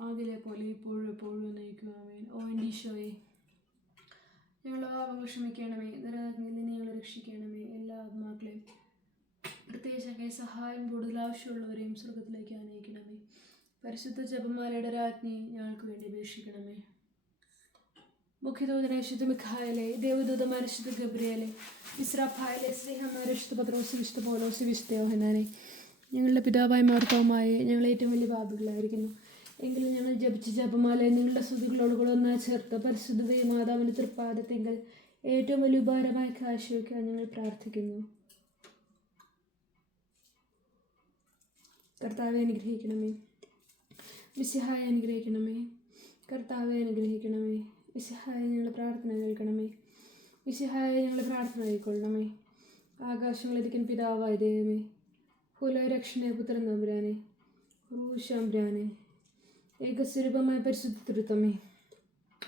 A: ആദിലെ പോലെ ഇപ്പോഴും എപ്പോഴും നയിക്കുവാമേൻ ഓ എന്റെ ഈശോയെ ഞങ്ങളുടെ പാപങ്ങൾ ക്ഷമിക്കണമേ. ഞങ്ങളെ രക്ഷിക്കണമേ. എല്ലാ ആത്മാക്കളെയും പ്രത്യേകിച്ചൊക്കെ സഹായം കൂടുതൽ ആവശ്യമുള്ളവരെയും സ്വർഗത്തിലേക്ക് അനയിക്കണമേ പരിശുദ്ധ ജപമാലയുടെ രാജ്ഞി ഞങ്ങൾക്ക് വേണ്ടി അപേക്ഷിക്കണമേ. മുഖ്യദൂതനെ ശുദ്ധ മിഖായലെ ദേവദൂത ശുദ്ധ ഗബ്രിയലെ ഇസ്രാഫായലെ സ്നേഹമാരെ ശുദ്ധ പത്രോസ് വിശുദ്ധ പോലോസ് വിശുദ്ധ യോഹനാനെ ഞങ്ങളുടെ പിതാവായ മാർത്തവുമായി ഞങ്ങൾ ഏറ്റവും വലിയ പാപികളായിരിക്കുന്നു. എങ്കിലും ഞങ്ങൾ ജപിച്ച ജപമാല നിങ്ങളുടെ സ്തുതികളോട് കൂടെ ഒന്നായി ചേർത്ത് പരിശുദ്ധതയെ മാതാവിന്റെ തൃപ്പാദത്തെങ്കിൽ ഏറ്റവും വലിയ ഉപകാരമായി കാഴ്ചവെക്കാൻ ഞങ്ങൾ പ്രാർത്ഥിക്കുന്നു. കർത്താവെ അനുഗ്രഹിക്കണമേ. വിശഹായ അനുഗ്രഹിക്കണമേ. കർത്താവെ അനുഗ്രഹിക്കണമേ. വിശിഹായ ഞങ്ങളുടെ പ്രാർത്ഥന കേൾക്കണമേ. വിശിഹായ ഞങ്ങളുടെ പ്രാർത്ഥന കൈക്കൊള്ളണമേ ആകാശങ്ങളിരിക്കുന്ന പിതാവായ ദൈവമേ കുലരക്ഷണേ പുത്രൻ തമ്പുരാനെ റൂശാംബ്രാനെ ഏകസ്വരൂപമായ പരിശുദ്ധ തൃത്വമേ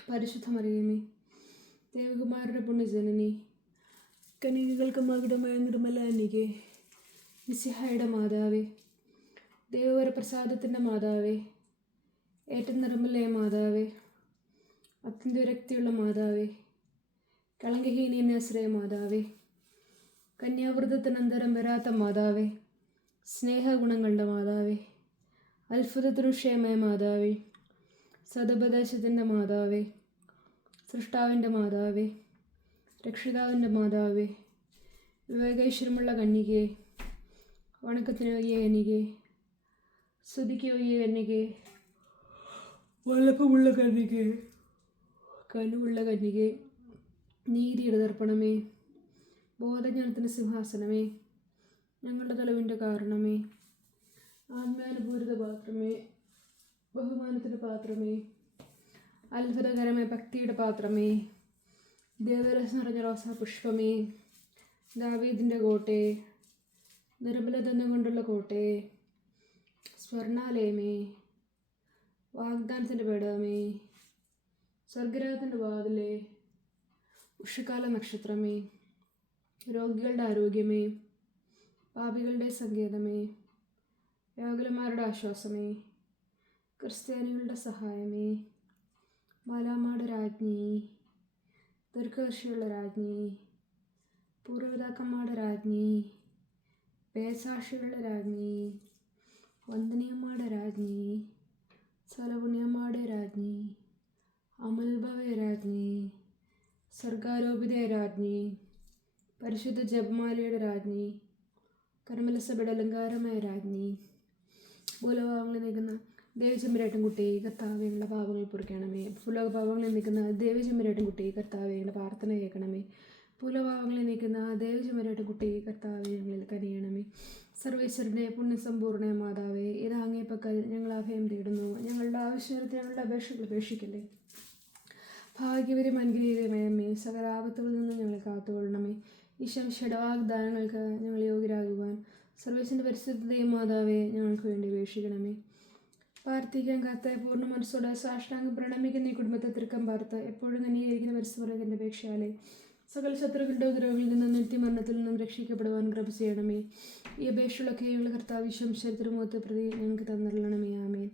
A: പരിശുദ്ധമറിയമേ ദേവകുമാരുടെ പുണ്യജനനി കനികകൾക്ക് മകുടമായ നിർമ്മലാനികെ മിസിഹായുടെ മാതാവേ ദേവവരപ്രസാദത്തിന്റെ മാതാവേ ഏറ്റവും നിറമല്ലേ മാതാവേ അത്യന്തരക്തിയുള്ള മാതാവേ കളങ്കഹീനീനാശ്രയ മാതാവേ കന്യാവൃതത്തിനന്തരം വരാത്ത മാതാവേ സ്നേഹഗുണങ്ങളുടെ മാതാവേ അത്ഭുതത്തിനുക്ഷയമായ മാതാവേ സതപദേശത്തിന്റെ മാതാവേ സൃഷ്ടാവിന്റെ മാതാവേ രക്ഷിതാവിന്റെ മാതാവേ വിവേകൈശ്വരമുള്ള കന്യകയെ വണക്കത്തിനൊയ്യ കന്യകെ സ്തുതിക്കൊയ്യ കന്യകെ വല്ലഭമുള്ള കന്യകെ കനുവുള്ള കന്യകെ നീതിയുടെ ദർപ്പണമേ ബോധജ്ഞാനത്തിന്റെ സിംഹാസനമേ. ഞങ്ങളുടെ തെളിവിന്റെ കാരണമേ. ആത്മാനുപൂരിത പാത്രമേ. ബഹുമാനത്തിന്റെ പാത്രമേ. അത്ഭുതകരമായ ഭക്തിയുടെ പാത്രമേ. ദേവരസം നിറഞ്ഞ റോസാ പുഷ്പമേ ദാവീദിന്റെ കോട്ടെ. നിർമ്മലതന്നം കൊണ്ടുള്ള കോട്ടെ. സ്വർണാലയമേ വാഗ്ദാനത്തിന്റെ പേടമേ. സ്വർഗരാഗത്തിന്റെ വാതിലേ ഉഷകാല നക്ഷത്രമേ രോഗികളുടെ ആരോഗ്യമേ പാപികളുടെ സങ്കേതമേ വ്യാകുലന്മാരുടെ ആശ്വാസമേ ക്രിസ്ത്യാനികളുടെ സഹായമേ മാലാമാട് രാജ്ഞി ദീർഘകർഷിയുള്ള രാജ്ഞി പൂർവപിതാക്കന്മാരുടെ രാജ്ഞി പേസാക്ഷികളുടെ രാജ്ഞി വന്ദനീയമ്മയുടെ രാജ്ഞി സലപുണ്യമ്മയുടെ രാജ്ഞി അമൽഭവേ രാജ്ഞി സർഗാരോപിത രാജ്ഞി പരിശുദ്ധ ജപമാലയുടെ രാജ്ഞി കർമ്മലസഭയുടെ അലങ്കാരമായ രാജ്ഞി. ഭൂലോകങ്ങളിൽ നിൽക്കുന്ന ദേവചമ്പരേട്ടൻ കുട്ടി കർത്താവേയുള്ള പാപങ്ങൾ പൊറിക്കണമേ. ഭൂലോക പാപങ്ങളിൽ നിൽക്കുന്ന ദേവചമ്പരേട്ടൻ കുട്ടി കർത്താവെ ഞങ്ങളുടെ പ്രാർത്ഥന കേൾക്കണമേ. ഭൂലോപാവങ്ങളിൽ നിൽക്കുന്ന ദേവചമ്പരേട്ടൻ കുട്ടി കർത്താവെ ഞങ്ങളിൽ കനിയണമേ. സർവേശ്വരന്റെ പുണ്യസമ്പൂർണ മാതാവേ ഇത് അങ്ങേപ്പക്കൽ ഞങ്ങൾ അഭയം തേടുന്നു. ഞങ്ങളുടെ ആവശ്യത്തിന് ഞങ്ങളുടെ അപേക്ഷകൾ ഉപേക്ഷിക്കല്ലേ ഭാഗ്യവരും അനുഗ്രഹീതമേ സകലാപത്തുകളിൽ നിന്ന് ഞങ്ങൾ കാത്തുകൊള്ളണമേ. ഈശം ഷഡവാഗ്ദാനങ്ങൾക്ക് ഞങ്ങൾ യോഗ്യരാകുവാൻ സർവീസിന്റെ പരിശുദ്ധതയും മാതാവേ ഞങ്ങൾക്ക് വേണ്ടി അപേക്ഷിക്കണമേ. പ്രാർത്ഥിക്കാൻ കാത്ത പൂർണ മനസ്സോടെ സാഷ്ടാംഗം പ്രണമിക്കുന്ന ഈ കുടുംബത്തെ തൃക്കം പാർത്ത് എപ്പോഴും നനീകരിക്കുന്ന പരിസ്ഥിതിന്റെ അപേക്ഷയാലെ സകല ശത്രുക്കളുടെ ഉപദ്രവങ്ങളിൽ നിന്നും നിത്യമരണത്തിൽ നിന്നും രക്ഷിക്കപ്പെടുവാൻ കൃപ ചെയ്യണമേ. ഈ അപേക്ഷകളൊക്കെ ഞങ്ങളുടെ കർത്താവ് ശംശരത്തിരുമുഖത്ത് പ്രതി ഞങ്ങൾക്ക് തന്നിരണമേ ആമേൻ.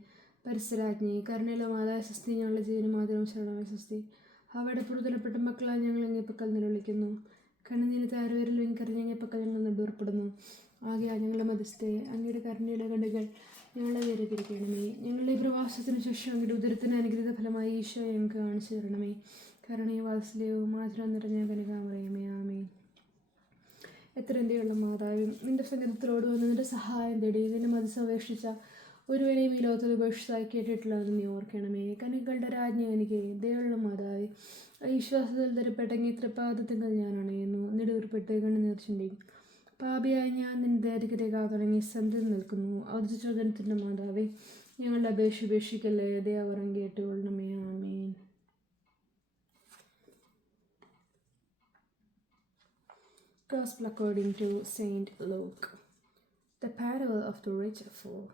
A: പരിസരാജ്ഞി കരുണയിലെ മാതായ സ്വസ്തി ഞങ്ങളുടെ ജീവനും മാതൃവും ശരണമായ സ്വസ്തി. പുറത്തുലപ്പെട്ട മക്കളാൽ ഞങ്ങൾ അങ്ങേപ്പക്കൽ നിലവിളിക്കുന്നു കണ്ണുനീര് താരവരിൽ വെങ്കറിഞ്ഞ അങ്ങേപ്പക്കൽ ഞങ്ങൾ നെടുവർപ്പെടുന്നു. ആകെ ഞങ്ങളുടെ മതസ്ഥയെ അങ്ങയുടെ കരുണയുടെ കണ്ടുകൾ ഞങ്ങളെ വേറെ ഞങ്ങളുടെ ഈ പ്രവാസത്തിന് ശേഷം അങ്ങയുടെ ഉദരത്തിന് അനുഗ്രഹ ഫലമായി ഈശോ ഞങ്ങൾക്ക് കാണിച്ചു തരണമേ. കരുണയും വാത്സല്യവും മാധുരം നിറഞ്ഞ കനകാമറിയമേ ആമേ എത്ര എന്തെയുള്ള മാതാവും നിന്റെ സംഗീതത്തിലോട് വന്ന് നിന്റെ സഹായം തേടി മതിസ് ഒരു ഒരുവനെയും ഈ ലോകത്തിൽ ഉപേക്ഷിച്ചായി കേട്ടിട്ടുള്ളതെന്ന് നീ ഓർക്കണമേ. കനികളുടെ രാജ്ഞി എനിക്ക് ദയുള്ള മാതാവ് വിശ്വാസത്തിൽ തരപ്പെട്ടെങ്കിൽ തൃപ്പാദത്തിങ്കൽ ഞാൻ അണയുന്നു. നെടുവർപ്പെട്ട് കണ്ണു നീർച്ചുണ്ടി പാപിയായി ഞാൻ നിന്റെ അധികതയെ തുടങ്ങി സന്ധി നിൽക്കുന്നു. അവധിച്ചോദനത്തിന്റെ മാതാവേ ഞങ്ങളുടെ അപേക്ഷ ഉപേക്ഷിക്കല്ലേ? ദയാവറം കേട്ടുകൊള്ളണമേ ആമേൻ. Gospel according to Saint Luke. The parable of the rich fool.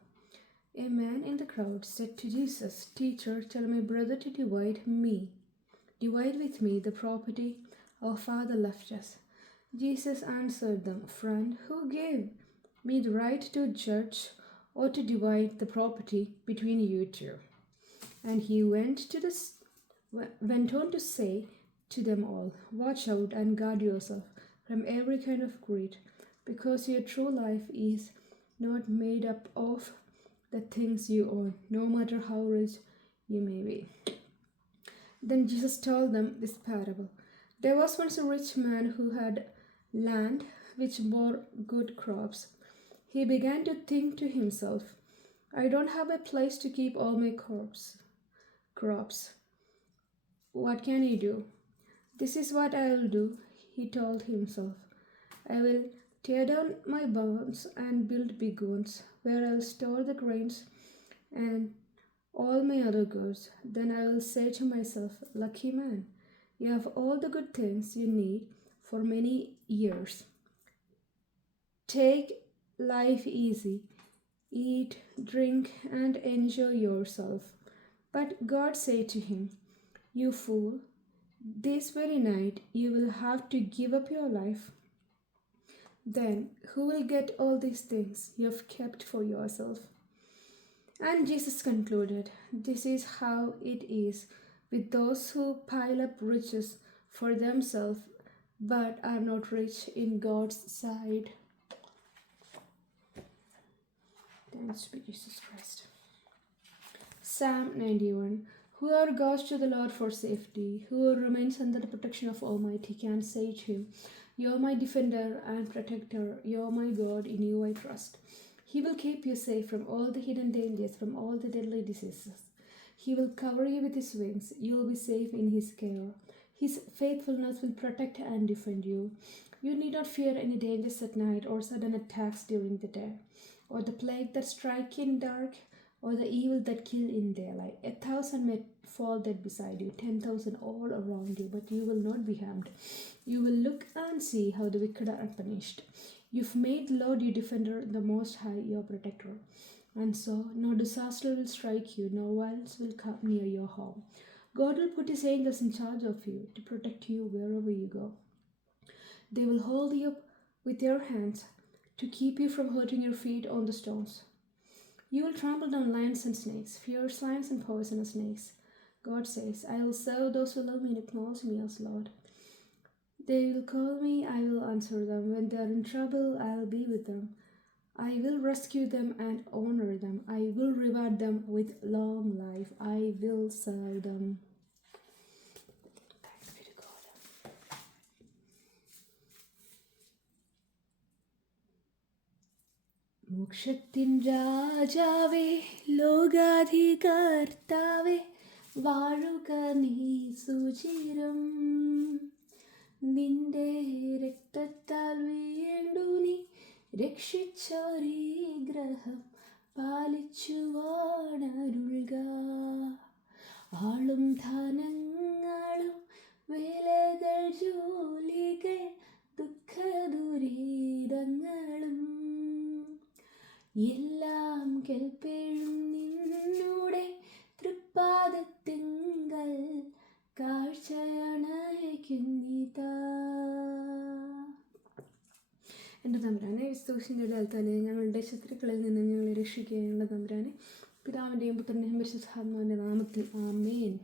A: A man in the crowd said to Jesus, Teacher, tell my brother to divide me. Divide with me the property our father left us. Jesus answered them, Friend, who gave me the right to judge or to divide the property between you two? And he went to the went on to say to them all, Watch out and guard yourself from every kind of greed, because your true life is not made up of the things you own, no matter how rich you may be. Then Jesus told them this parable There was once a rich man who had land which bore good crops. He began to think to himself, I don't have a place to keep all my crops. Crops. What can I do? This is what I will do, he told himself. I will tear down my barns and build big ones where I'll store the grains and all my other goods. Then I will say to myself, Lucky man, you have all the good things you need for many years. Take life easy, eat, drink, and enjoy yourself. But God said to him, You fool, this very night you will have to give up your life. Then who will get all these things you have kept for yourself? And Jesus concluded, This is how it is with those who pile up riches for themselves but are not rich in God's sight. Thanks be Jesus Christ. Psalm 91 Whoever goes to the Lord for safety, whoever remains under the protection of Almighty, can say to him, You are my defender and protector, you are my God, in you I trust. He will keep you safe from all the hidden dangers, from all the deadly diseases. He will cover you with his wings, you will be safe in his care. His faithfulness will protect and defend you. You need not fear any dangers at night or sudden attacks during the day, or the plague that strike in dark, or the evil that kill in daylight. A thousand may fall dead beside you, ten thousand all around you, but you will not be harmed. You will look and see how the wicked are punished. You've made the Lord your defender, the Most High your protector. And so no disaster will strike you, no violence will come near your home. God will put his angels in charge of you to protect you wherever you go. They will hold you up with their hands to keep you from hurting your feet on the stones. You will trample down lions and snakes, fierce lions and poisonous snakes. God says, I will serve those who love me and acknowledge me as Lord. They will call me, I will answer them. When they are in trouble, I will be with them. I will rescue them and honor them. I will reward them with long life. I will serve them. മോക്ഷത്തിൻ രാജാവേ ലോകാധികർത്താവേ വാഴുക നീ സുചിരം. നിന്റെ രക്തത്താൽ വീണ്ടു നീ രക്ഷിച്ചൊരീ ഗ്രഹം പാലിച്ചു വാണരുൾക. ആളും ധനങ്ങളും വിലകൾ ജോലികൾ ദുഃഖദുരിതങ്ങളും എല്ലാം കേൾപ്പേഴും നിന്നൂടെ തൃപ്പാദത്തിങ്കൽ കാഴ്ചയണയ്ക്കുന്നിതാ എന്റെ തമ്പുരാനെ വിസ്തൂഷിന്റെ തന്നെ ഞങ്ങളുടെ ശത്രുക്കളിൽ നിന്ന് ഞങ്ങളെ രക്ഷിക്കുക ഞങ്ങളുടെ തമ്പുരാനെ. പിതാവിന്റെയും പുത്രന്റെയും പരിശുദ്ധാത്മാവിന്റെ നാമത്തിൽ ആമേൻ.